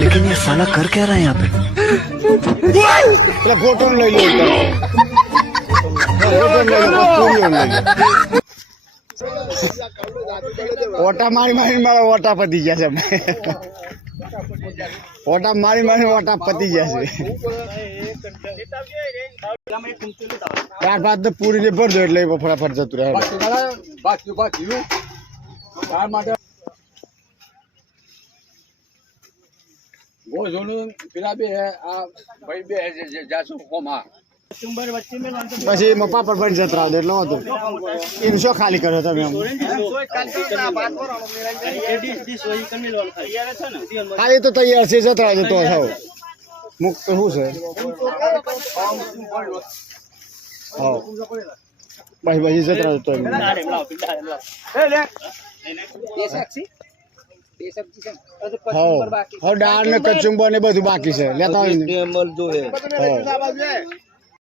लेकिन ये साला कर क्या रहा है यहाँ पे? गोटन ले लो ઓટા મારી મારી મારા ઓટા પતી ગયા છે ઓટા મારી મારી ઓટા પતી ગયા છે ત્યાર બાદ તો પૂરી ને ભરજો એટલે ફટાફટ જતું રહે પછી મપ્પા પર પણ જતરા એટલે હતું એનું શું ખાલી કર્યો તમે ખાલી તો તૈયાર છે જતરા જતો થાવ મુક્ત શું છે હા પછી જતરા જતો દાળ ને કચુંબર ને બધું બાકી છે લેતા હોય